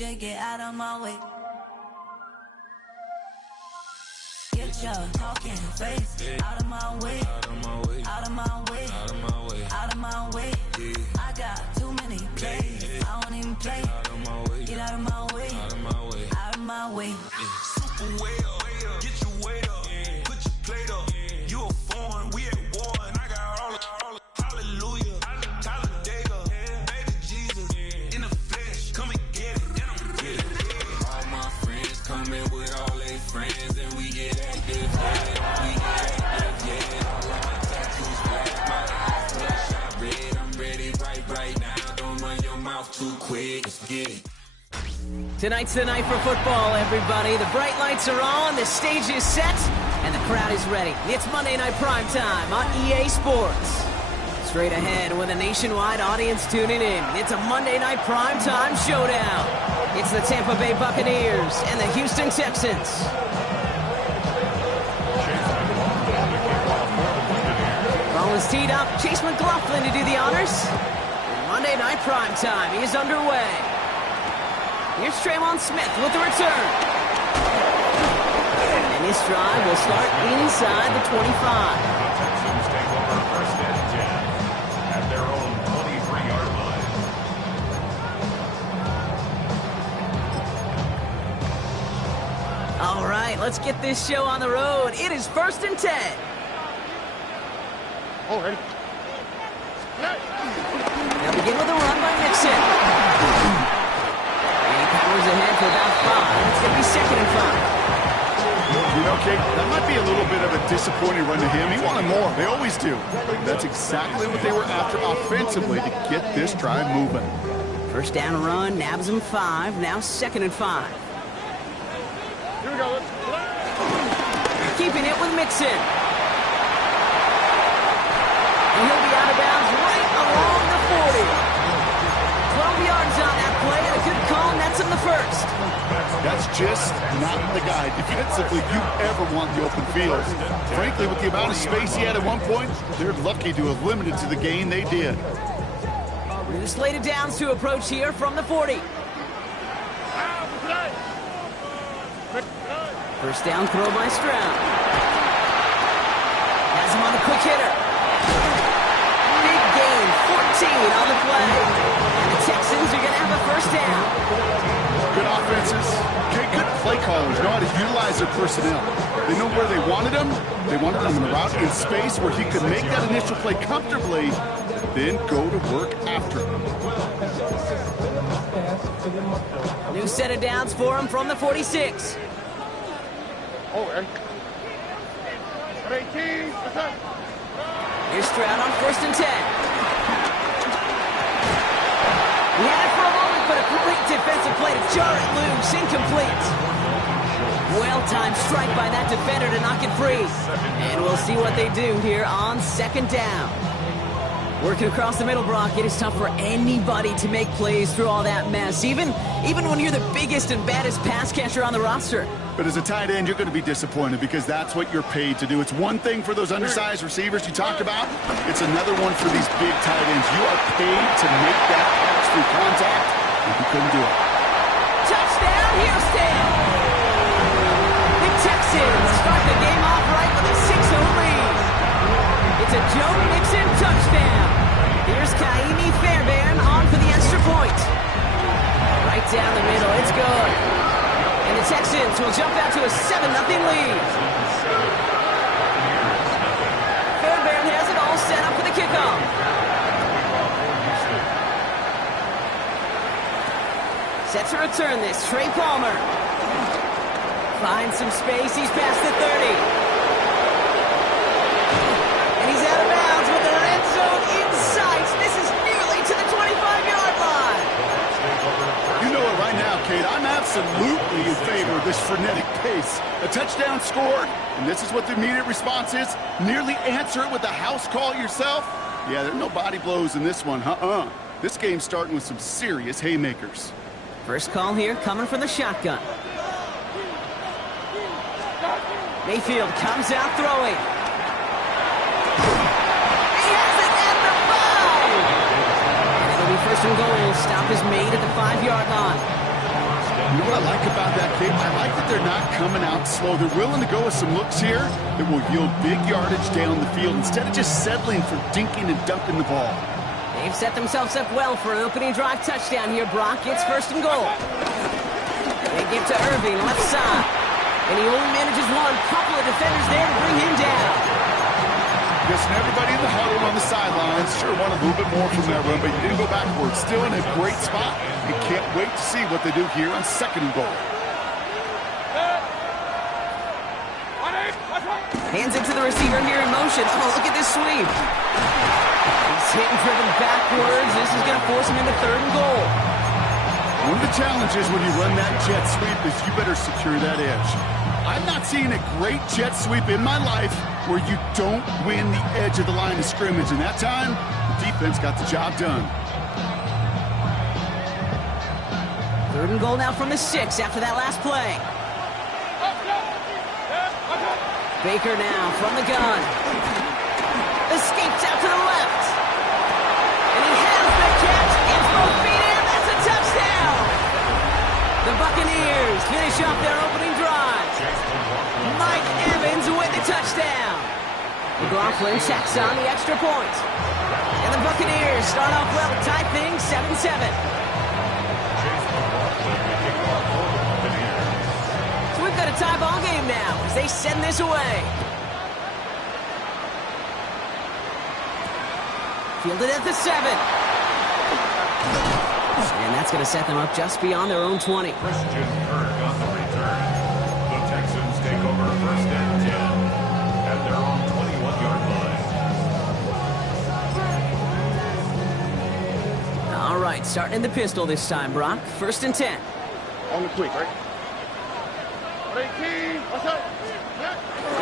shit, get out of my way. Get your talking face out of my way. Out of my way. Out of my way. Out of my way. Out of my way. I got too many plays. I don't even play. Out of my way. Get out of my way. Out of my way. Out of my way. Super way up. Get your weight up. Put your plate up. You a foreign. We at war. And I got all the hallelujah. Talladega. Baby Jesus. In the flesh. Come and get it. And I'm get it. All my friends coming with all their friends. And we get active. We get active. Yeah. All of my tattoos black. My eyes bloodshot red. I'm ready right now. Don't run your mouth too quick. Let's get it. Tonight's the night for football, everybody. The bright lights are on, the stage is set, and the crowd is ready. It's Monday Night Primetime on EA Sports. Straight ahead with a nationwide audience tuning in. It's a Monday Night Primetime showdown. It's the Tampa Bay Buccaneers and the Houston Texans. Ball is teed up. Chase McLaughlin to do the honors. Monday Night Primetime is underway. Here's Traymon Smith with the return. And this drive will start inside the 25. Texans take over first and 10 at their own 23-yard line. All right, let's get this show on the road. It is first and 10. All right. Now begin with a run by Mixon. Powers ahead for about 5. It's going to be second and 5. You know, Kate, that might be a little bit of a disappointing run to him. He wanted more. They always do. That's exactly what they were after offensively to get this drive moving. First down run, nabs him 5. Now second and 5. Here we go. Keeping it with Mixon. And he'll be out of bounds right along the 40. 12 yards on that play, and a good call nets him the first. That's just not the guy defensively you ever want the open field. Frankly, with the amount of space he had at one point, they're lucky to have limited to the gain they did. New slated downs to approach here from the 40. First down throw by Stroud. Has him on the quick hitter. Big gain, 14 on the play. And the Texans are going to have a first down. Good offenses, good play callers know how to utilize their personnel. They know where they wanted him. They wanted him in a route in space where he could make that initial play comfortably, then go to work after him. New set of downs for him from the 46. Okay. Here's Stroud on first and 10. He had it for a moment, but a great defensive play to jar it loose. Incomplete. Well-timed strike by that defender to knock it free. And we'll see what they do here on second down. Working across the middle, Brock, it is tough for anybody to make plays through all that mess, even when you're the biggest and baddest pass catcher on the roster. But as a tight end, you're going to be disappointed because that's what you're paid to do. It's one thing for those undersized receivers you talked about. It's another one for these big tight ends. You are paid to make that pass through contact, and you couldn't do it. Touchdown, Houston! The Texans start the game off right with a 6-0 lead. It's a Joe Mixon touchdown. Here's Kaimi Fairbairn on for the extra point. Right down the middle, it's good. And the Texans will jump out to a 7-0 lead. Fairbairn has it all set up for the kickoff. Set to return this, Trey Palmer. Finds some space, he's past the 30. And he's out of bounds with the red zone in sight. This is nearly to the 25-yard line. You know it right now, Kate. I'm absolutely in favor of this frenetic pace. A touchdown scored, and this is what the immediate response is. Nearly answer it with a house call yourself. Yeah, there's no body blows in this one. This game's starting with some serious haymakers. First call here coming from the shotgun. Mayfield comes out throwing. He has it at the 5! And it'll be first and goal. Stop is made at the 5-yard line. You know what I like about that, Kate? I like that they're not coming out slow. They're willing to go with some looks here that will yield big yardage down the field instead of just settling for dinking and dunking the ball. They've set themselves up well for an opening drive touchdown here, Brock. It's 1st and goal. They give to Irving, left side. And he only manages one. Couple of defenders there to bring him down. Guessing everybody in the huddle on the sidelines sure want a little bit more from that run, but you didn't go backwards. Still in a great spot. You can't wait to see what they do here on 2nd and goal. Hands it to the receiver here in motion. Oh, look at this sweep. He's hit and driven backwards. This is going to force him into 3rd and goal. One of the challenges when you run that jet sweep is you better secure that edge. I've not seen a great jet sweep in my life where you don't win the edge of the line of scrimmage. And that time, the defense got the job done. 3rd and goal now from the 6 after that last play. Baker now from the gun. Escapes out to the left. And he has the catch. It's both feet in. That's a touchdown. The Buccaneers finish off their opening drive. Mike Evans with the touchdown. McLaughlin checks on the extra point. And the Buccaneers start off well, tie things 7-7. So we've got a tie ball game now as they send this away. Fielded at the 7. And that's going to set them up just beyond their own 20. Christian Kirk on the return. The Texans take over 1st and 10 at their own 21-yard line. All right, starting in the pistol this time, Brock. 1st and 10. On the quick, right?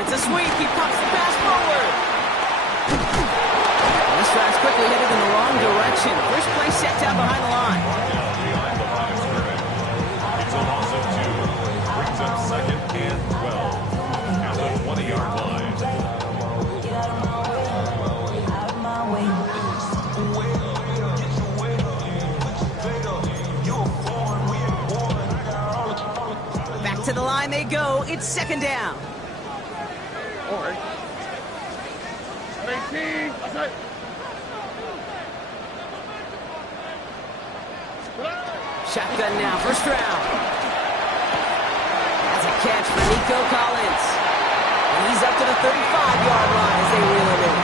It's a sweep. He pops the pass forward. This drive's quickly headed in the wrong direction. First play set down behind the line. Behind the line of scrimmage. It's a loss of 2. Brings up 2nd and 12 at the 20-yard line. Back to the line they go. It's 2nd down. All right. 18. Shotgun now, 1st round. That's a catch for Nico Collins. And he's up to the 35-yard line as they reel it in.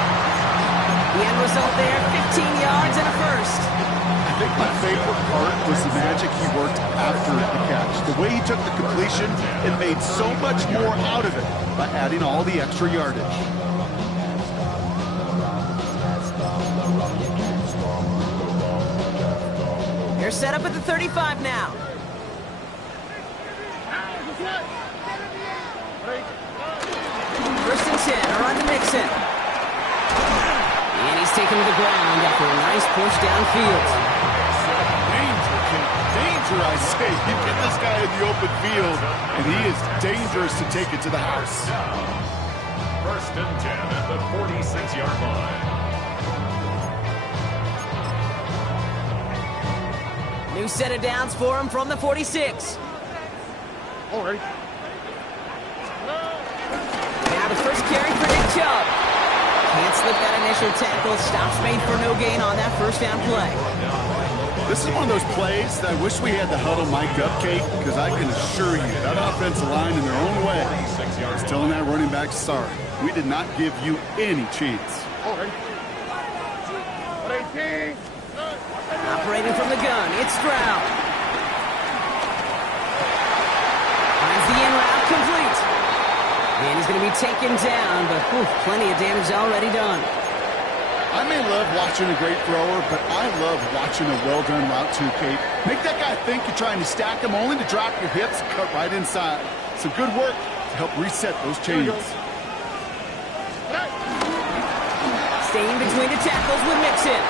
The end result there, 15 yards and a 1st. I think my favorite part was the magic he worked after the catch. The way he took the completion and made so much more out of it by adding all the extra yardage. They're set up at the 35 now. 1st and 10, around to Mixon. And he's taken to the ground after a nice push downfield. Danger, I say. You get this guy in the open field, and he is dangerous to take it to the house. 1st and 10 at the 46-yard line. New set of downs for him from the 46. All right. Now the first carry for Nick Chubb. Can't slip that initial tackle. Stops made for no gain on that 1st down play. This is one of those plays that I wish we had the huddle mic'd up, Kate, because I can assure you that offensive line in their own way is telling that running back, sorry, we did not give you any chance. All right. Operating from the gun, it's Stroud. Finds the in route complete. And he's going to be taken down, but plenty of damage already done. I may love watching a great thrower, but I love watching a well-done route too, Kate. Make that guy think you're trying to stack him, only to drop your hips and cut right inside. Some good work to help reset those chains. Staying between the tackles with Mixon.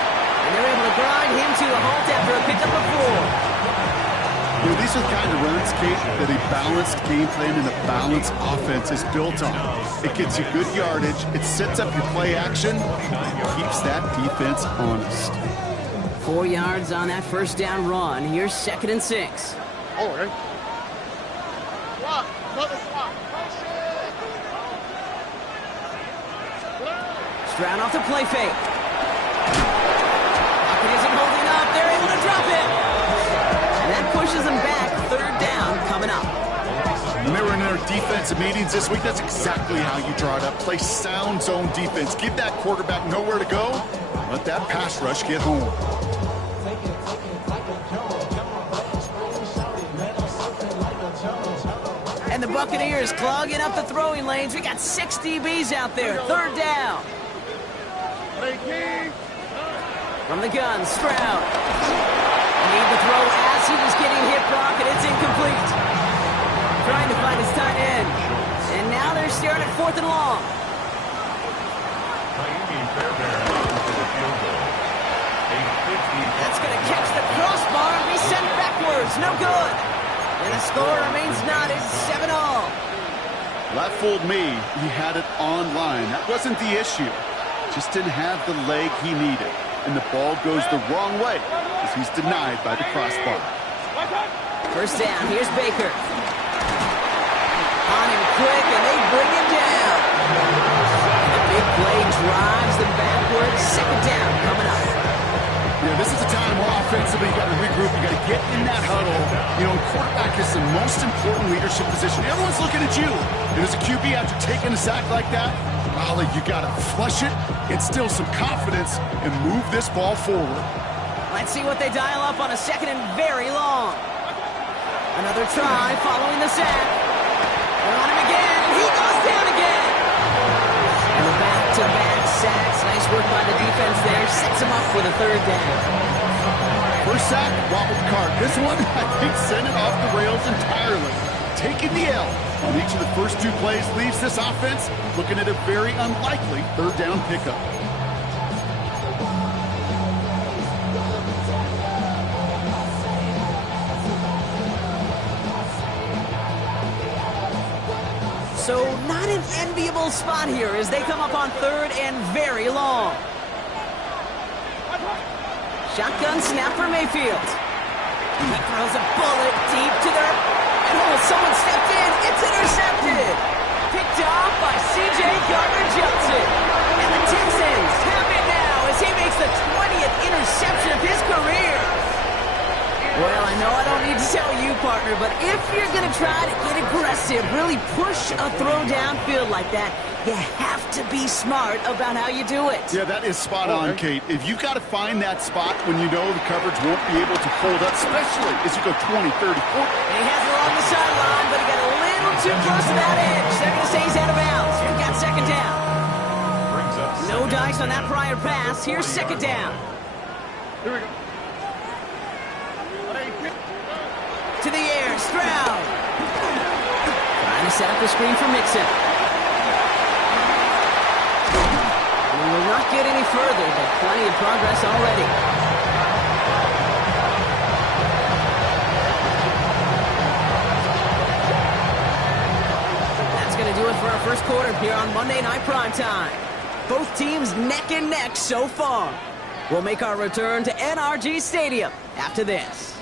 And they're able to grind him to a halt after a pickup of 4. You know, these are the kind of runs, Kate, that a balanced game plan and a balanced offense is built on. It gets you good yardage, it sets up your play action, keeps that defense honest. 4 yards on that 1st down run. Here's 2nd and 6. All right. Stroud off the play fake. Lockett isn't holding up. They're able to drop it. And that pushes them back. Third down coming up. Remember in our defensive meetings this week, that's exactly how you draw it up. Play sound zone defense. Give that quarterback nowhere to go. Let that pass rush get home. And the Buccaneers clogging up the throwing lanes. We got 6 DBs out there. Third down. From the gun, Stroud. Need the throw as he was getting hit, Brock, and it's incomplete. Trying to find his tight end. And now they're staring at 4th and long. That's going to catch the crossbar and be sent backwards. No good. And the score remains knotted 7-all. That fooled me. He had it online. That wasn't the issue. Just didn't have the leg he needed. And the ball goes the wrong way as he's denied by the crossbar. First down. Here's Baker. On him quick, and they bring him down. The big play drives them backwards. Second down coming up. Yeah, this is a time where offensively you got to regroup. You got to get in that huddle. You know, quarterback is the most important leadership position. Everyone's looking at you. And as a QB, after taking a sack like that, Ollie, you got to flush it, instill some confidence, and move this ball forward. Let's see what they dial up on a second and very long. Another try following the sack. They're on him again. He goes down again. And the back-to-back sacks. Nice work by the defense there. Sets him up for the third down. First sack, wobbled the cart. This one, I think, sent it off the rails entirely. Taking the L on each of the first 2 plays leaves this offense looking at a very unlikely third down pickup. So not an enviable spot here as they come up on third and very long. Shotgun snap for Mayfield. He throws a bullet deep to their... Oh, someone stepped in. It's intercepted. Picked off by C.J. Gardner-Johnson. And the Texans have it now as he makes the 20th interception of his career. Well, I know I don't need to tell you, partner, but if you're going to try to get aggressive, really push a throw downfield like that, you have to be smart about how you do it. Yeah, that is spot on, Kate. If you've got to find that spot when you know the coverage won't be able to hold up, especially as you go 20, 30, 40. And he has it along the sideline, but he got a little too close to that edge. They're going to say he's out of bounds. We've got second down. No dice on that prior pass. Here's second down. Here we go. To the air, Stroud. Trying to set up the screen for Mixon. We will not get any further, but plenty of progress already. That's going to do it for our first quarter here on Monday Night Primetime. Both teams neck and neck so far. We'll make our return to NRG Stadium after this.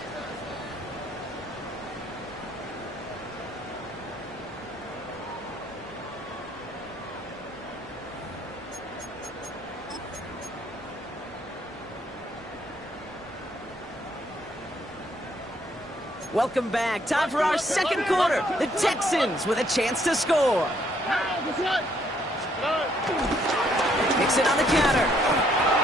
Welcome back. Time for our second quarter. The Texans with a chance to score. Mixon on the counter.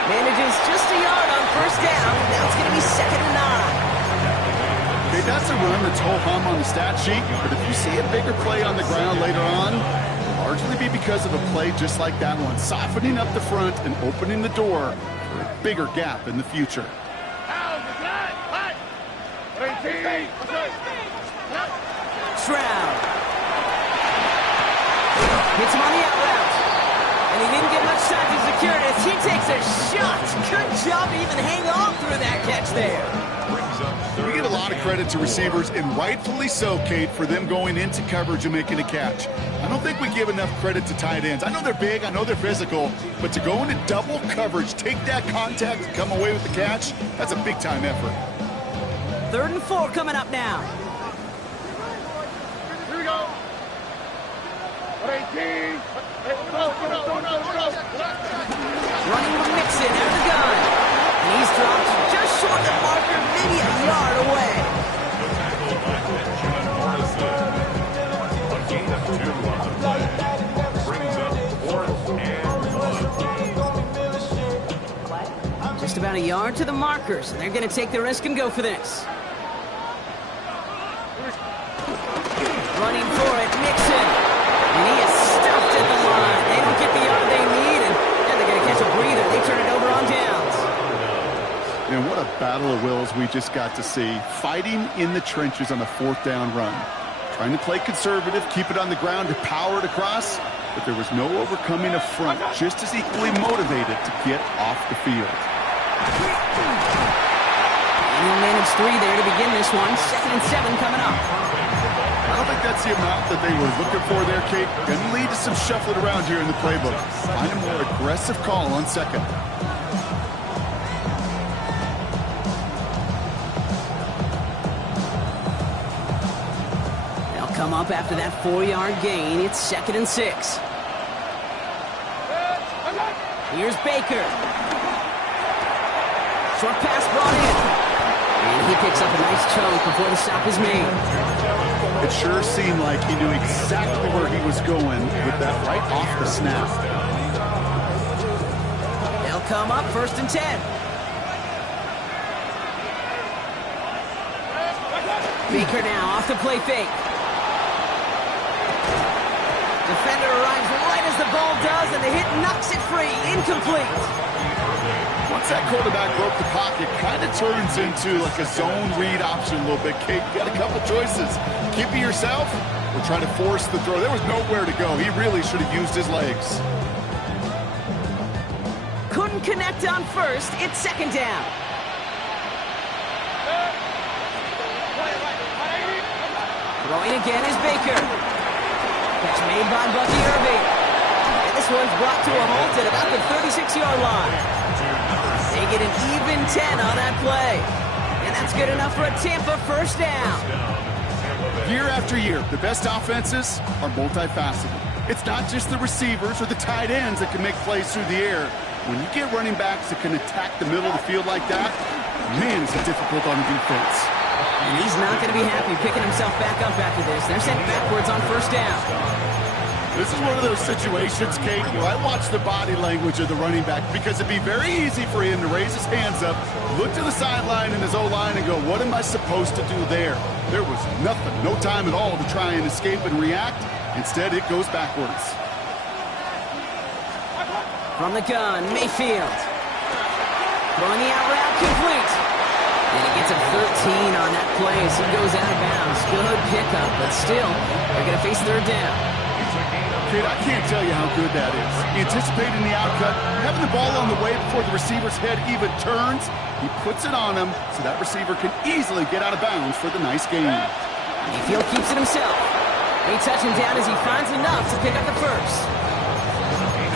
Manages just a yard on first down. Now it's going to be 2nd and 9. Okay, that's a run that's ho-hum on the stat sheet, but if you see a bigger play on the ground later on, it'll largely be because of a play just like that one, softening up the front and opening the door for a bigger gap in the future. Stroud. Hits him on the out route. And he didn't get much time to secure it as he takes a shot. Good job to even hang on through that catch there. We get a lot of credit to receivers, and rightfully so, Kate, for them going into coverage and making a catch. I don't think we give enough credit to tight ends. I know they're big, I know they're physical, but to go into double coverage, take that contact, and come away with the catch, that's a big-time effort. 3rd and 4 coming up now. Here we go. Running with Mixon out of the gun. And he's dropped just short of the marker, maybe a yard away. A gain of 2 on the play. Brings up 4th and 1. Just about a yard to the markers, and they're going to take the risk and go for this. Running for it, Mixon. And he is stuffed at the line. They don't get the yard they need, and they're going to catch a breather. They turn it over on downs. And what a battle of wills we just got to see. Fighting in the trenches on the 4th down run. Trying to play conservative, keep it on the ground to power it across, but there was no overcoming a front, just as equally motivated to get off the field. And he'll manage 3 there to begin this one. 2nd and 7 coming up. I don't think that's the amount that they were looking for there, Kate. Going to lead to some shuffling around here in the playbook. Find a more aggressive call on 2nd. They'll come up after that 4-yard gain. It's 2nd and 6. Here's Baker. Short pass brought in. And he picks up a nice chunk before the stop is made. It sure seemed like he knew exactly where he was going with that right off the snap. They'll come up 1st and 10. Baker now off the play fake. Defender arrives right as the ball does, and the hit knocks it free. Incomplete. Once that quarterback broke the pocket, kind of turns into like a zone read option a little bit. Kate, you got a couple choices. Keep it yourself or try to force the throw. There was nowhere to go. He really should have used his legs. Couldn't connect on 1st. It's 2nd down. Throwing again is Baker. Catch made by Bucky Irving. And this one's brought to a halt at about the 36-yard line. They get an even 10 on that play. And that's good enough for a Tampa 1st down. Year after year, the best offenses are multifaceted. It's not just the receivers or the tight ends that can make plays through the air. When you get running backs that can attack the middle of the field like that, man, is it difficult on the defense. And he's not going to be happy picking himself back up after this. They're sent backwards on 1st down. This is one of those situations, Kate, where I watch the body language of the running back because it'd be very easy for him to raise his hands up, look to the sideline in his O-line and go, what am I supposed to do there? There was nothing, no time at all to try and escape and react. Instead, it goes backwards. From the gun, Mayfield. Throwing the out route complete. And he gets a 13 on that play as he goes out of bounds. Good pickup, but still, they're going to face 3rd down. Kid, I can't tell you how good that is. Anticipating the outcut, having the ball on the way before the receiver's head even turns, he puts it on him so that receiver can easily get out of bounds for the nice gain. Mayfield keeps it himself. They touch him down as he finds enough to pick up the 1st.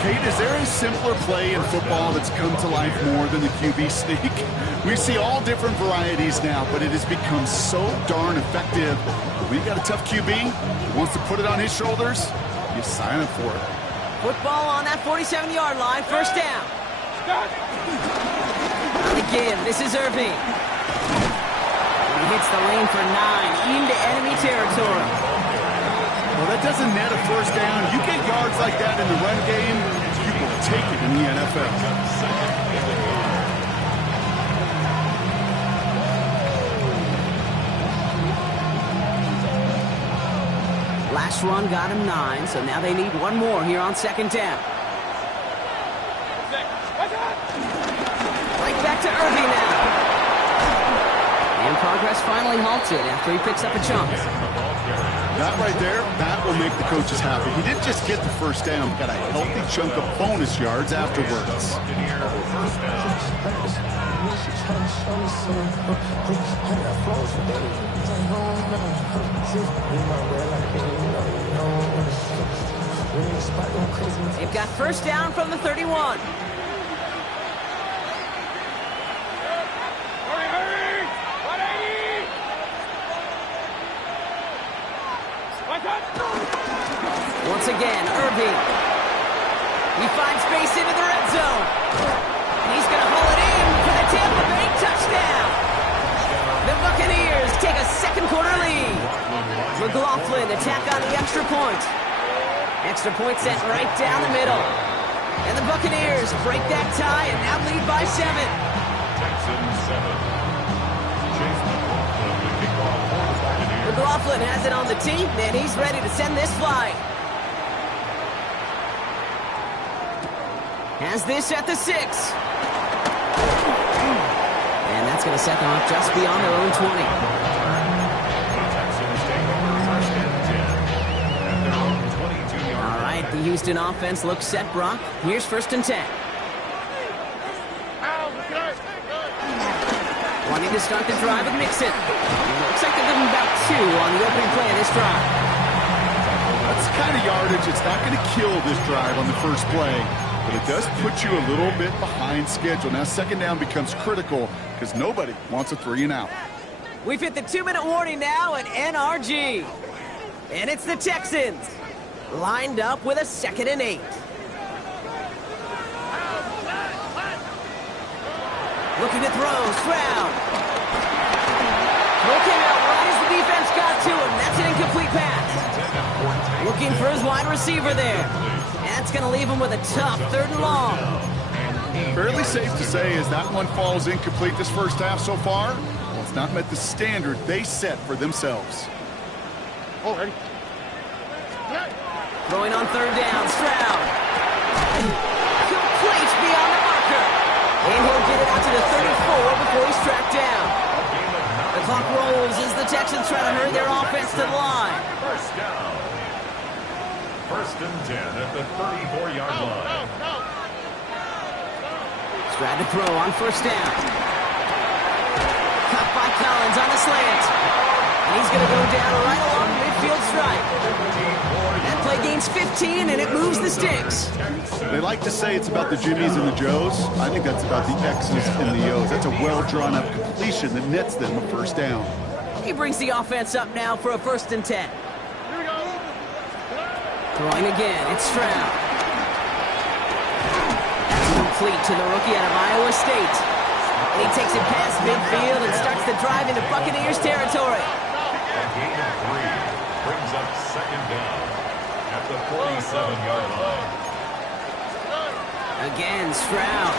Kate, is there a simpler play in football that's come to life more than the QB sneak? We see all different varieties now, but it has become so darn effective. When you got a tough QB who wants to put it on his shoulders, you sign up for it. Football on that 47-yard line, 1st down. On the give, this is Irving. He hits the lane for 9 into enemy territory. Well, that doesn't net a 1st down. You get yards like that in the run game, you will take it in the NFL. Last run got him 9, so now they need one more here on 2nd down. Right back to Irving now. And progress finally halted after he picks up a chunk. That right there, that will make the coaches happy. He didn't just get the 1st down, got a healthy chunk of bonus yards afterwards. They've got 1st down from the 31. Once again, Irving. He finds space into the red zone. And he's going to haul it in for the Tampa Bay touchdown. The Buccaneers take a second quarter lead. McLaughlin attack on the extra point. Extra point set right down the middle. And the Buccaneers break that tie and now lead by 7. Texans 7. Chase McLaughlin, the kickoff for the Buccaneers. McLaughlin has it on the tee, and he's ready to send this flying. Has this at the 6. And that's going to set them up just beyond their own 20. The Texans take over first and 10 at their own 22-yard All right, the Houston offense looks set, Brock. Here's first and 10. Wanting to start the drive with Mixon. Looks like they're giving about 2 on the opening play of this drive. That's the kind of yardage. It's not going to kill this drive on the first play, but it does put you a little bit behind schedule. Now second down becomes critical because nobody wants a 3 and out. We've hit the 2-minute warning now at NRG. And it's the Texans. Lined up with a 2nd and 8. Looking to throw, Stroud. Looking out wide as the defense got to him. That's an incomplete pass. Looking for his wide receiver there. That's going to leave him with a tough 3rd and long. Fairly safe to say as that one falls incomplete this first half so far, well, it's not met the standard they set for themselves. Already. Throwing on 3rd down, Stroud. Complete beyond the marker. And he'll get it out to the 34 before he's tracked down. The clock rolls as the Texans try to hurry their offense to the line. First down. First and 10 at the 34-yard line. Stroud to throw on 1st down. Caught by Collins on the slant. And he's going to go down right along the midfield stripe. That play gains 15, and it moves the sticks. They like to say it's about the Jimmies and the Joes. I think that's about the X's and the O's. That's a well-drawn-up completion that nets them a first down. He brings the offense up now for a 1st and 10. Throwing again, it's Stroud. That's complete to the rookie out of Iowa State. And he takes it past midfield and starts the drive into Buccaneers territory. A gain of 3 brings up 2nd down at the 47-yard line. Again, Stroud.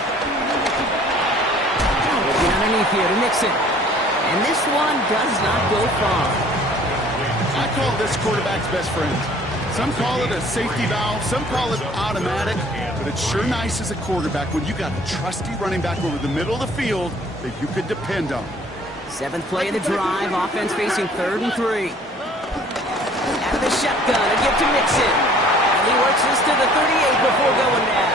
Looking underneath here to Mixon. And this one does not go far. I call this quarterback's best friend. Some call it a safety valve, some call it automatic, but it's sure nice as a quarterback when you got a trusty running back over the middle of the field that you could depend on. 7th play of the drive, offense facing 3rd and 3. Out of the shotgun, a give to Mixon. And he works this to the 38 before going down.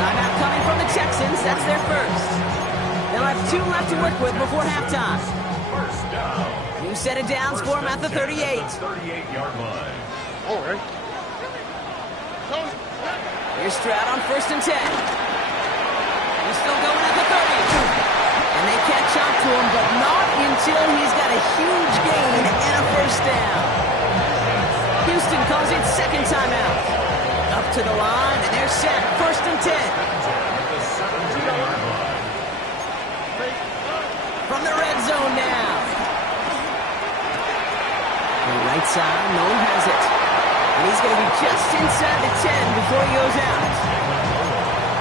Timeout coming from the Texans, that's their first. They'll have 2 left to work with before halftime. First down. New set of downs for him at the 38. 38-yard line. Already. Here's Stroud on 1st and 10. He's still going at the 30. And they catch up to him, but not until he's got a huge gain and a 1st down. Houston calls it 2nd timeout. Up to the line, and they're set. 1st and 10. At the 17-yard line. From the red zone now. The right side, no one has it. And he's going to be just inside the 10 before he goes out.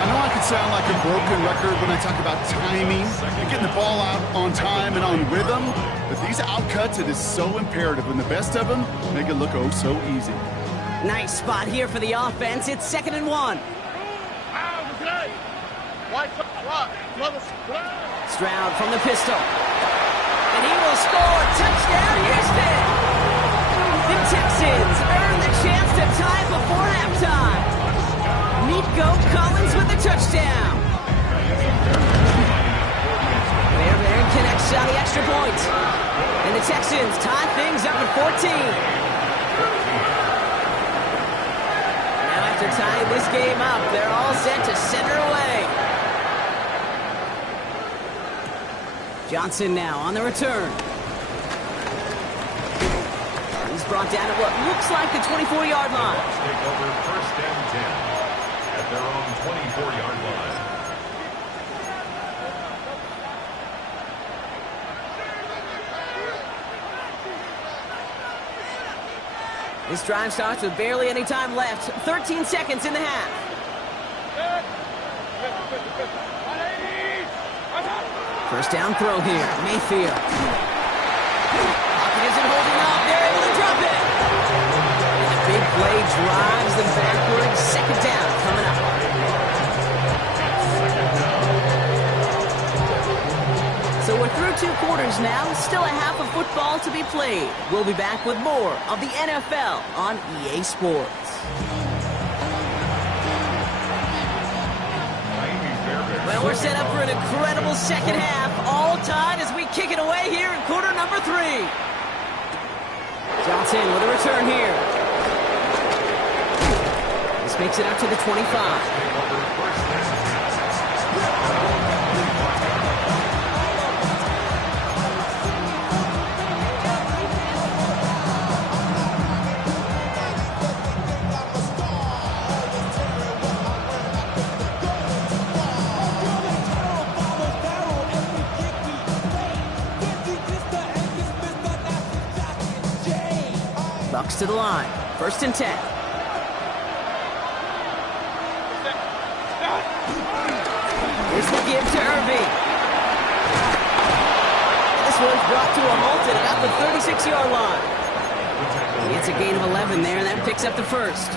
I know I could sound like a broken record when I talk about timing and getting the ball out on time and on rhythm, but these outcuts, it is so imperative, and the best of them make it look oh so easy. Nice spot here for the offense. It's 2nd and 1. Stroud from the pistol. And he will score. Touchdown, Houston! The Texans earn the chance to tie before halftime. Nico Collins with the touchdown. There connects on the extra point. And the Texans tie things up at 14. Now after tying this game up, they're all set to send her away. Johnson now on the return. He's brought down at what looks like the 24-yard line. Bucs take over 1st and 10 at their own 24-yard line. This drive starts with barely any time left. 13 seconds in the half. First down throw here. Mayfield. Pocket isn't holding up. They're able to drop it. And the big play drives them backwards. Second down coming up. So we're through 2 quarters now. Still a half of football to be played. We'll be back with more of the NFL on EA Sports. Well, we're set up for an incredible second half. All tied as we kick it away here in quarter number 3. Johnson with a return here. This makes it up to the 25. Bucs to the line. 1st and 10. Here's the give to Irving. This one's brought to a halt at about the 36-yard line. He gets a gain of 11 there, and that picks up the first.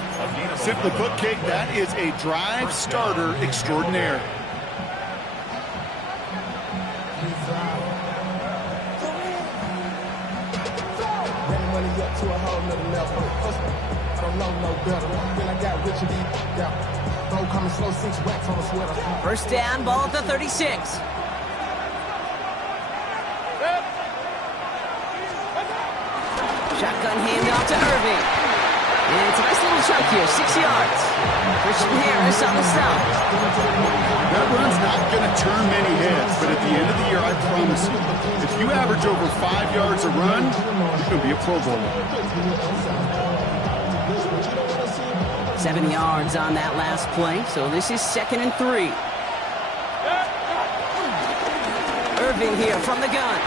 Simply put, Kate, that is a drive starter extraordinaire. First down, ball at the 36. Shotgun handoff to Irving. And it's a nice little chunk here, 6 yards. Christian Harris on the stop. That run's not going to turn many heads, but at the end of the year, I promise you, if you average over 5 yards a run, you're going to be a Pro Bowler. 7 yards on that last play, so this is 2nd and 3. Irving here from the gun.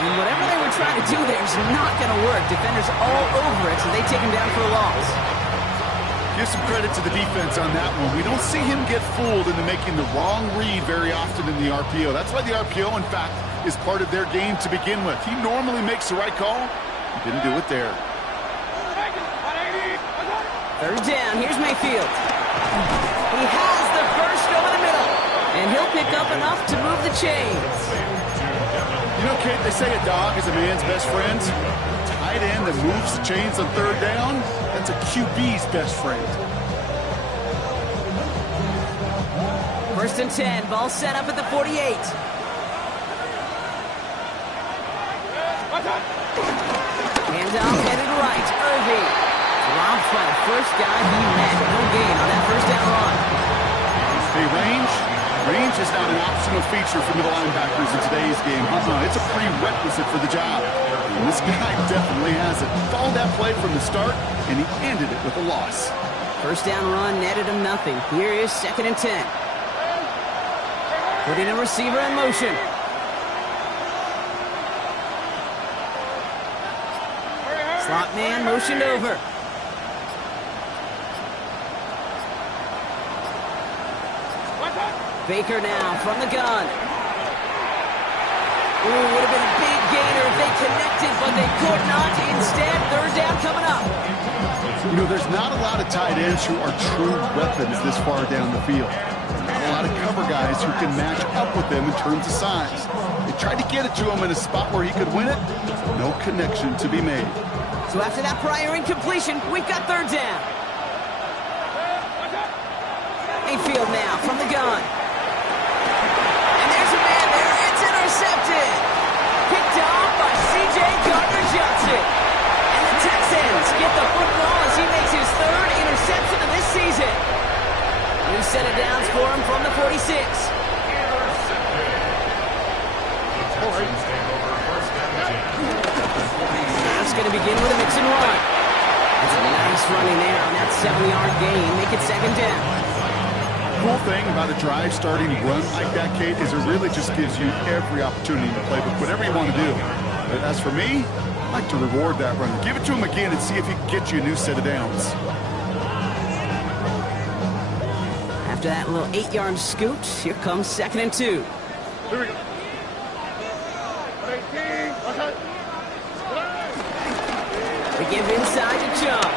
And whatever they were trying to do there is not going to work. Defenders all over it, so they take him down for a loss. Give some credit to the defense on that one. We don't see him get fooled into making the wrong read very often in the RPO. That's why the RPO, in fact, is part of their game to begin with. He normally makes the right call. He didn't do it there. 3rd down. Here's Mayfield. He has the first over the middle. And he'll pick up enough to move the chains. You know, Kate, they say a dog is a man's best friend. Tight end that moves the chains on 3rd down, that's a QB's best friend. 1st and 10. Ball set up at the 48. Handoff headed right. Irving. Dropped by the first guy he met. No gain on that 1st down run. Hey, range is not an optional feature for middle linebackers in today's game. It's a prerequisite for the job. And this guy definitely has it. Followed that play from the start, and he ended it with a loss. 1st down run netted him nothing. Here is 2nd and 10. Putting a receiver in motion. Slot man motioned over. Baker now from the gun. Ooh, would have been a big gainer if they connected, but they could not. Instead, 3rd down coming up. You know, there's not a lot of tight ends who are true weapons this far down the field. Not a lot of cover guys who can match up with them in terms of size. They tried to get it to him in a spot where he could win it. No connection to be made. So after that prior incompletion, we've got 3rd down. Mayfield now from the gun. Intercepted. Picked off by C.J. Gardner-Johnson. And the Texans get the football as he makes his 3rd interception of this season. New set of downs for him from the 46. It's going to begin with a mix and run. running there on that 7-yard gain. Make it second down. The cool thing about a drive starting run like that, Kate, is it really just gives you every opportunity in the playbook, whatever you want to do. But as for me, I like to reward that run. Give it to him again and see if he can get you a new set of downs. After that little 8-yard scoot, here comes 2nd and 2. Here we go. 18. Okay. They give inside to jump.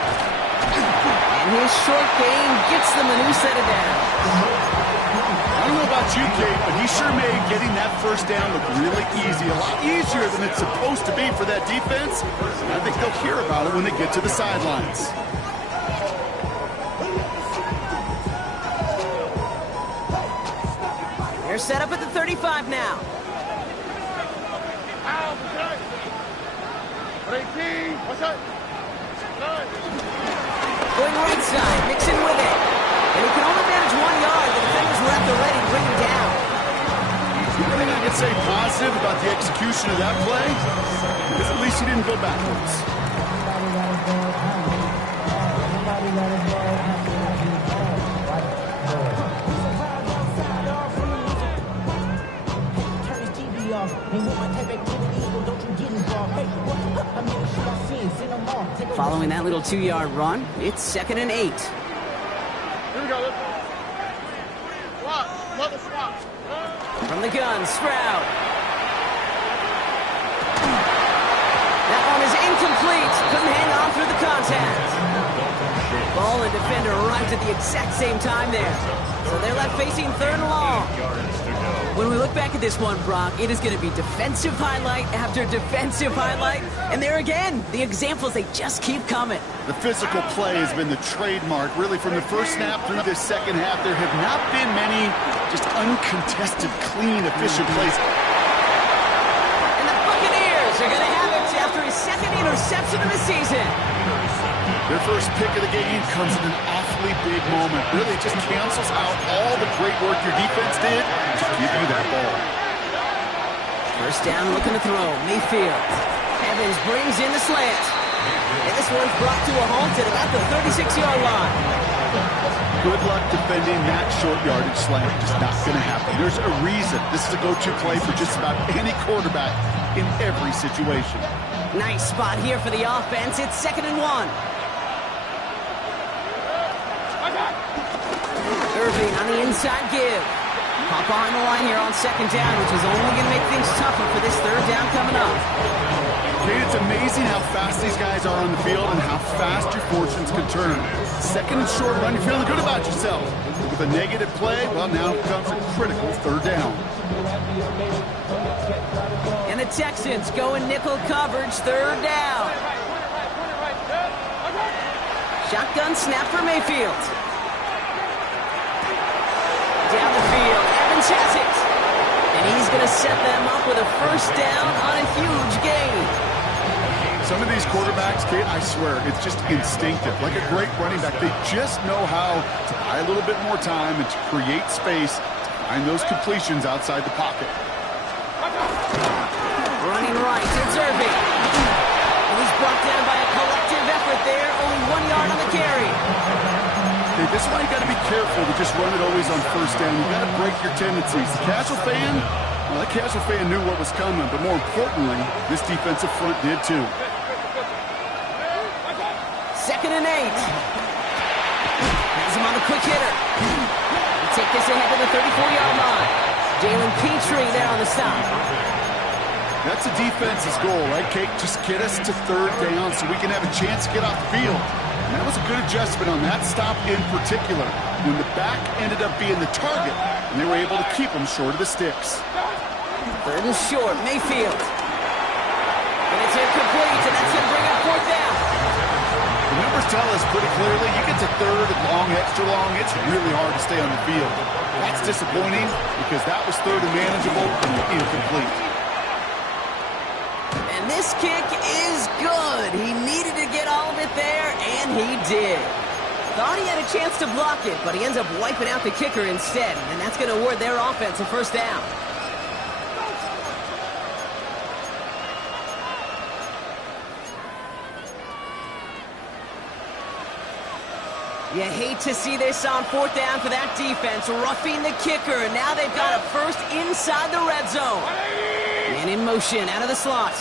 And his short gain gets them a new set of downs. I don't know about you, Kate, but he sure made getting that first down look really easy. A lot easier than it's supposed to be for that defense. And I think they'll hear about it when they get to the sidelines. They're set up at the 35 now. 18. Okay. Going right side, Nixon with it. And he can only manage 1 yard. The defenders were at the ready to bring him down. The only thing I can say positive about the execution of that play is at least he didn't go backwards. Following that little 2-yard run, it's 2nd and 8. Here we go. Swat. Another swat. From the gun, Stroud. That one is incomplete. Couldn't hang on through the contact. Ball and defender arrived at the exact same time there. So they're left facing 3rd and long. When we look back at this one, Brock, it is going to be defensive highlight after defensive highlight. And there again, the examples, they just keep coming. The physical play has been the trademark, really, from the first snap through this second half. There have not been many just uncontested, clean, efficient plays. And the Buccaneers are going to have it after his 2nd interception of the season. Their first pick of the game comes in an awfully big moment. Really, it just cancels out all the great work your defense did to give you that ball. First down, looking to throw. Mayfield. Evans brings in the slant. And this one's brought to a halt at about the 36-yard line. Good luck defending that short yardage slant. Just not going to happen. There's a reason this is a go-to play for just about any quarterback in every situation. Nice spot here for the offense. It's 2nd and 1. Irving on the inside give. Pop on the line here on 2nd down, which is only going to make things tougher for this 3rd down coming up. Kate, it's amazing how fast these guys are on the field and how fast your fortunes can turn. 2nd and short run, you're feeling good about yourself. With a negative play, well, now comes a critical 3rd down. And the Texans go in nickel coverage, 3rd down. Shotgun snap for Mayfield. Down the field, Evans has it. And he's going to set them up with a first down on a huge gain. Some of these quarterbacks, Kate, I swear, it's just instinctive. Like a great running back, they just know how to buy a little bit more time and to create space to find those completions outside the pocket. Running right, it's Irving. And he's brought down by a collective effort there, only 1 yard on the carry. Okay, this is why you got to be careful to just run it always on first down. You got to break your tendencies. The casual fan, well, that casual fan knew what was coming, but more importantly, this defensive front did too. 2nd and 8. Has him on the quick hitter. We take this ahead to the 34-yard line. Jalen Petrie there on the stop. That's the defense's goal, right, Kate? Just get us to 3rd down so we can have a chance to get off the field. And that was a good adjustment on that stop in particular, when the back ended up being the target, and they were able to keep them short of the sticks. 3rd and short, Mayfield. And it's incomplete, and that's going to bring up 4th down. The numbers tell us pretty clearly, you get to 3rd and long, extra long, it's really hard to stay on the field. That's disappointing because that was 3rd and manageable and incomplete. And this kick is good. He needed to get all of it there, and he did. Thought he had a chance to block it, but he ends up wiping out the kicker instead, and that's going to award their offense a first down. You hate to see this on 4th down for that defense, roughing the kicker, and now they've got a first inside the red zone. And in motion, out of the slot.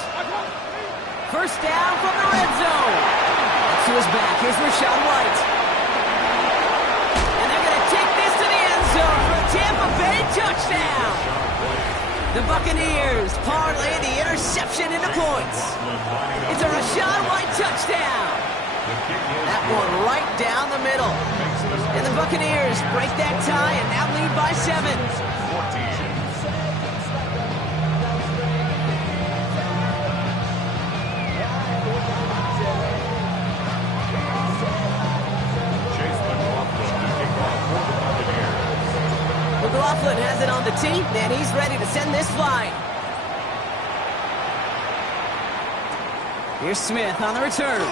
First down from the red zone. Up to his back, here's Rachaad White. And they're going to take this to the end zone for a Tampa Bay touchdown. The Buccaneers parlay the interception into points. It's a Rachaad White touchdown. That one right down the middle. And the Buccaneers break that tie and now lead by 7. McLaughlin has it on the tee, and he's ready to send this flying. Here's Smith on the return.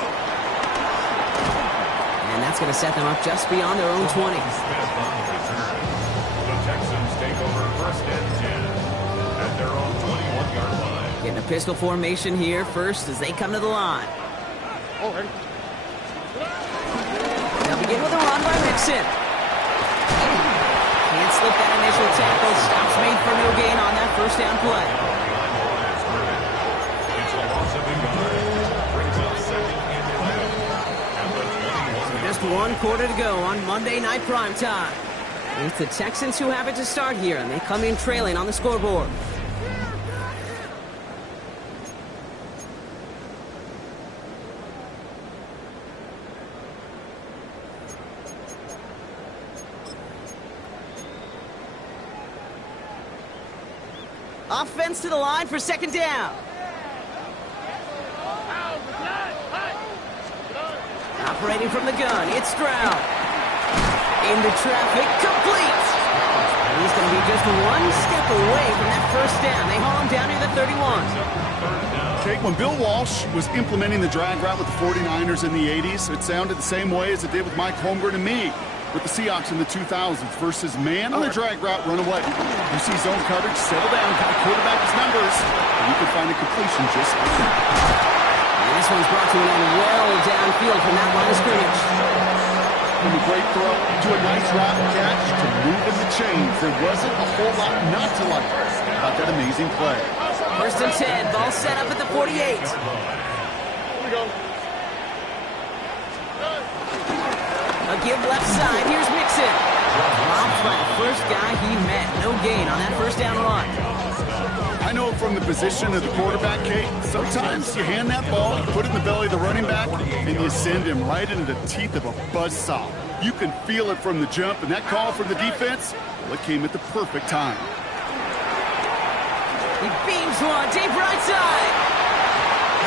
And that's going to set them up just beyond their own 20. The Texans take over first and 10 at their own 21-yard line. Getting a pistol formation here first as they come to the line. Oh, ready. They'll begin with a run by Mixon. Can't slip that initial tackle. Stops made for no gain on that first down play. It's a loss of a yard. Brings up second and 11 at the 21. Just 1 quarter to go on Monday Night Primetime. It's the Texans who have it to start here, and they come in trailing on the scoreboard. Offense to the line for second down. Operating from the gun, it's Stroud. Into traffic, complete. He's going to be just 1 step away from that first down. They haul him down near the 31. Okay, when Bill Walsh was implementing the drag route with the 49ers in the 80s, it sounded the same way as it did with Mike Holmgren and me with the Seahawks in the 2000s versus man on the drag route, run away. You see zone coverage, settle down, kind of quarterback his numbers, and you can find a completion just like that. And this one's brought to an end well downfield from that line of scrimmage. From a great throw to a nice route catch to moving the chains. There wasn't a whole lot not to like about that amazing play. First and 10, ball set up at the 48. Here we go. A give left side, here's Mixon. Dropped by the first guy he met. No gain on that first down run. I know from the position of the quarterback, Kate, sometimes you hand that ball, you put it in the belly of the running back, and you send him right into the teeth of a buzzsaw. You can feel it from the jump, and that call from the defense, well, it came at the perfect time. He beams one, deep right side.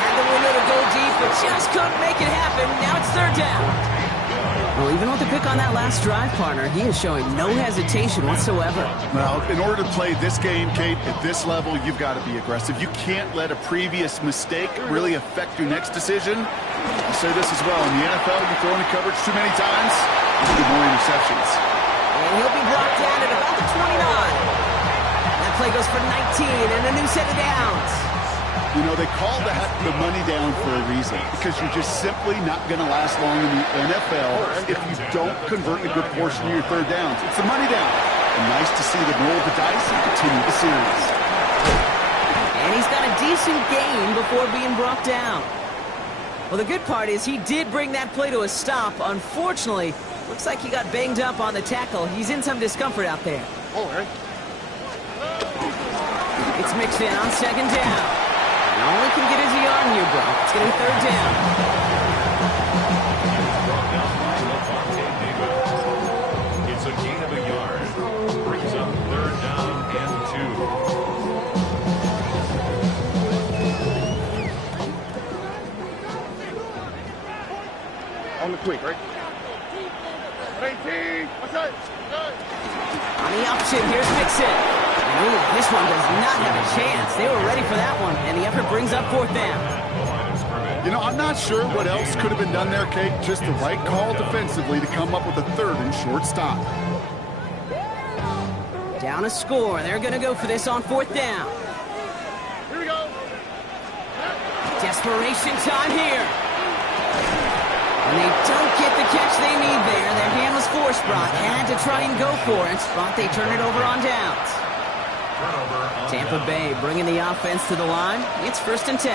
Had the window to go deep, but just couldn't make it happen. Now it's third down. Well, even with the pick on that last drive, partner, he is showing no hesitation whatsoever. Well, in order to play this game, Kate, at this level, you've got to be aggressive. You can't let a previous mistake really affect your next decision. I'll say this as well. In the NFL, you throw into coverage too many times, you get more interceptions. And he'll be brought down at about the 29. That play goes for 19 and a new set of downs. You know, they call that the money down for a reason, because you're just simply not going to last long in the NFL if you don't convert a good portion of your third downs. It's the money down. And nice to see them roll the dice and continue the series. And he's got a decent gain before being brought down. Well, the good part is he did bring that play to a stop. Unfortunately, looks like he got banged up on the tackle. He's in some discomfort out there. Oh, ready. It's mixed in on second down. All he can get is a yard here, bro. It's going to be third down. It's a gain of a yard. Brings up third down and 2. On the quick, right? 18. What's that? On the option, here's Mixon. Ooh, this one does not have a chance. They were ready for that one, and the effort brings up fourth down. You know, I'm not sure what else could have been done there, Kate. Just the right call defensively to come up with a third and short stop. Down a score. They're going to go for this on fourth down. Here we go. Desperation time here. And they don't get the catch they need there. They're force brought, had to try and go for it, but they turn it over on downs. Tampa Bay bringing the offense to the line. It's 1st and 10.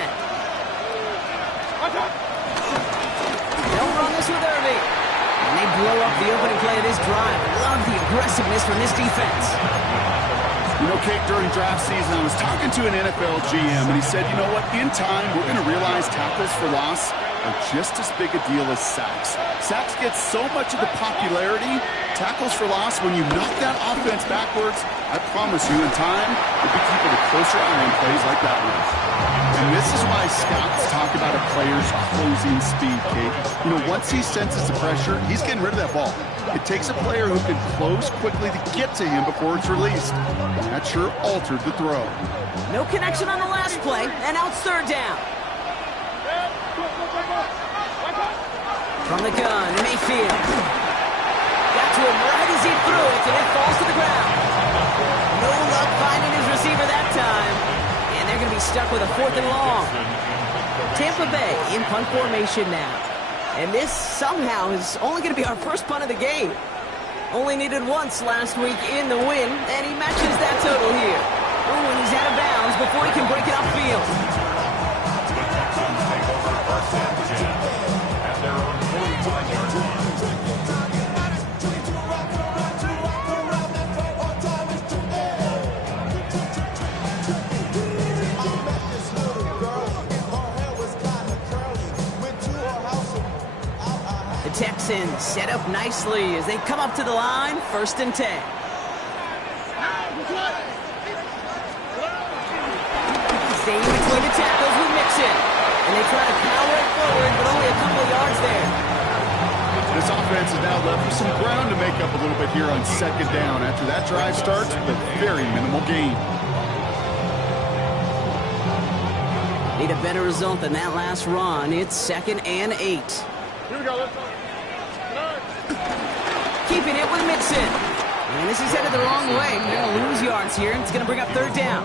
They'll run this with Irving. And they blow up the opening play of this drive. Love the aggressiveness from this defense. You know, Kate, during draft season, I was talking to an NFL GM, and he said, you know what, in time, we're going to realize tackles for loss are just as big a deal as sacks. Sacks get so much of the popularity. Tackles for loss, when you knock that offense backwards, I promise you, in time, you'll be keeping a closer eye on plays like that one. And this is why scouts talk about a player's closing speed, Kate. You know, once he senses the pressure, he's getting rid of that ball. It takes a player who can close quickly to get to him before it's released. That sure altered the throw. No connection on the last play, and now it's 3rd down. From the gun, Mayfield. Got to him right as he threw it, and it falls to the ground. No luck finding his receiver that time. And they're going to be stuck with a 4th and long. Tampa Bay in punt formation now. And this somehow is only going to be our first punt of the game. Only needed once last week in the win, and he matches that total here. Ooh, and he's out of bounds before he can break it upfield. The Texans set up nicely as they come up to the line, 1st and 10. Staying between the tackles with Mixon. And they try to power it forward, but only a couple of yards there. This offense is now left with some ground to make up a little bit here on 2nd down. After that drive starts with a very minimal gain. Need a better result than that last run. It's 2nd and 8. Here we go. Let's go. Keeping it with Mixon. And this is headed the wrong way. They're going to lose yards here. It's going to bring up 3rd down.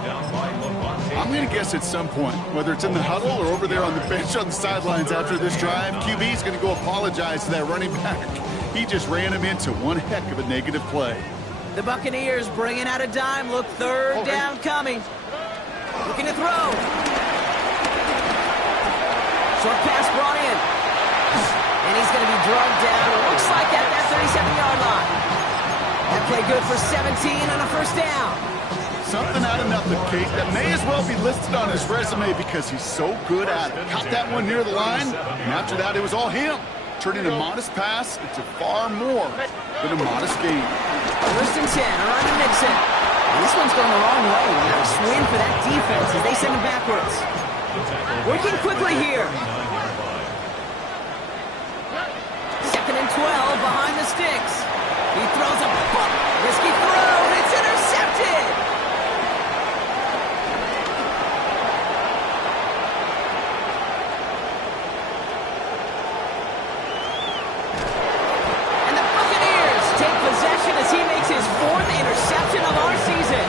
I'm going to guess at some point, whether it's in the huddle or over there on the bench on the sidelines after this drive, QB is going to go apologize to that running back. He just ran him into one heck of a negative play. The Buccaneers bringing out a dime. Look, 3rd down coming. Looking to throw. Short pass brought in. And he's going to be drugged down. It looks like at that 37-yard line. That play good for 17 on a 1st down. Something out of nothing, Kate, that may as well be listed on his resume because he's so good at it. Caught that one near the line, and after that, it was all him. Turning a modest pass into far more than a modest gain. 1st and 10, around to Mixon. And this one's going the wrong way. Nice win for that defense as they send him backwards. Working quickly here. 2nd and 12 behind the sticks. He throws a risky throw, and it's intercepted. And the Buccaneers take possession as he makes his 4th interception of our season.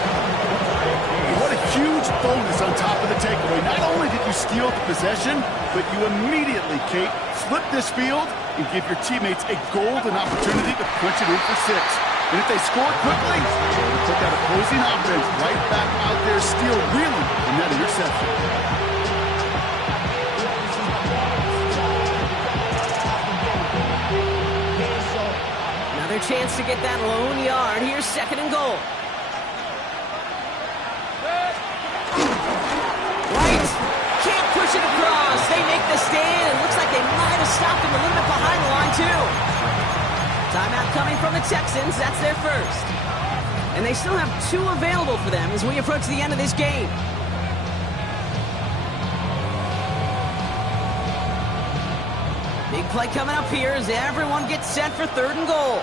What a huge bonus on top of the takeaway. Not only did you steal the possession, but you immediately, Kate, flip this field and give your teammates a golden opportunity to punch it in for 6. And if they score quickly, you put that opposing offense right back out there, still reeling in that interception. Another chance to get that lone yard. Here's 2nd and goal. Right. Can't push it across. They make the stand. It looks like they might have stopped him a little bit behind the line, too. Timeout coming from the Texans. That's their 1st. And they still have 2 available for them as we approach the end of this game. Big play coming up here as everyone gets set for 3rd and goal.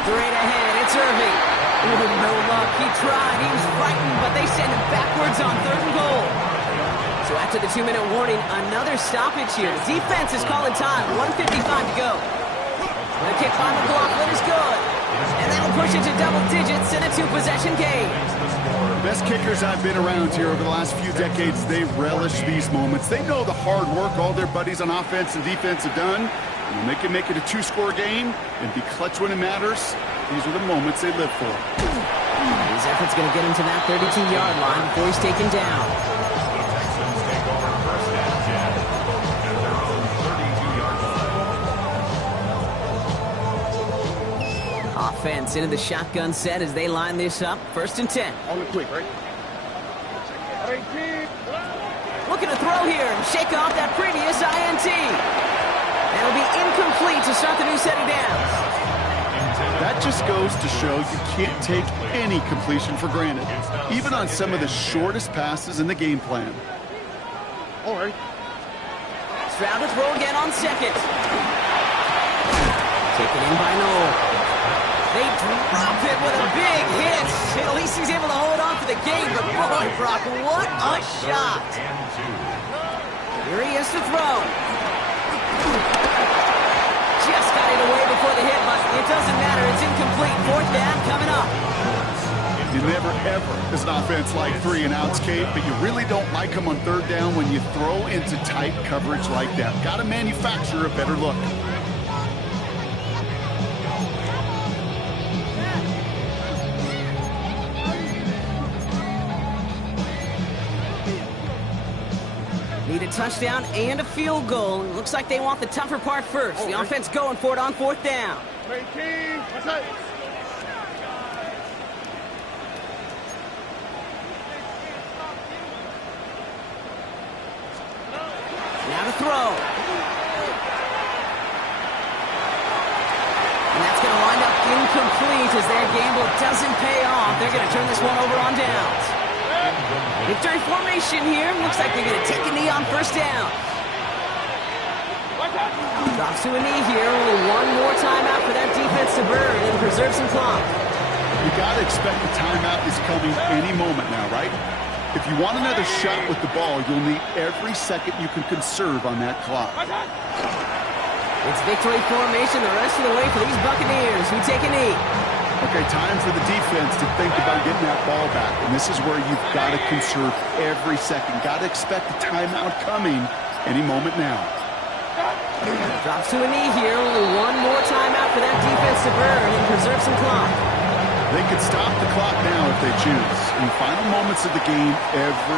Straight ahead, it's Irving. Ooh, no luck. He tried. He was frightened, but they send him backwards on 3rd and goal. So after the 2-minute warning, another stoppage here. The defense is calling time. 1:55 to go. The kick by McLaughlin is good. And that'll push it to double digits in a two-possession game. The best kickers I've been around here over the last few decades, they relish these moments. They know the hard work all their buddies on offense and defense have done. And when they can make it a two-score game and be clutch when it matters, these are the moments they live for. His effort's going to get him to that 32-yard line before he's taken down. The Texans take over first and 10 at their own 32-yard line. Offense into the shotgun set as they line this up. First and 10. On the quick, right? 18. Looking to throw here and shake off that previous INT. That'll be incomplete to start the new set of downs. That just goes to show you can't take any completion for granted, even on some of the shortest passes in the game plan. All right. Stroud to throw again on second. Taken in by Noel. They drop it with a big hit. At least he's able to hold on for the game, but boy, Brock, what a shot. Here he is to throw. Just got it away before the hit, but it doesn't matter. It's incomplete. Fourth down coming up. You never, ever, as an offense, like 3-and-outs, Kate, but you really don't like them on third down when you throw into tight coverage like that. Got to manufacture a better look. Need a touchdown and a field goal. It looks like they want the tougher part first. The offense going for it on fourth down. 18. That's it. Now to throw. And that's going to wind up incomplete as their gamble doesn't pay off. They're going to turn this one over on downs. Victory formation here. Looks like they're going to take a knee on first down. Drops to a knee here. Only one more timeout for that defense to burn and preserve some clock. You got to expect the timeout is coming any moment now, right? If you want another shot with the ball, you'll need every second you can conserve on that clock. It's victory formation the rest of the way for these Buccaneers who take a knee. Okay, time for the defense to think about getting that ball back. And this is where you've got to conserve every second. Got to expect the timeout coming any moment now. Drops to a knee here. Only one more timeout for that defense to burn and preserve some clock. They could stop the clock now if they choose. In the final moments of the game, every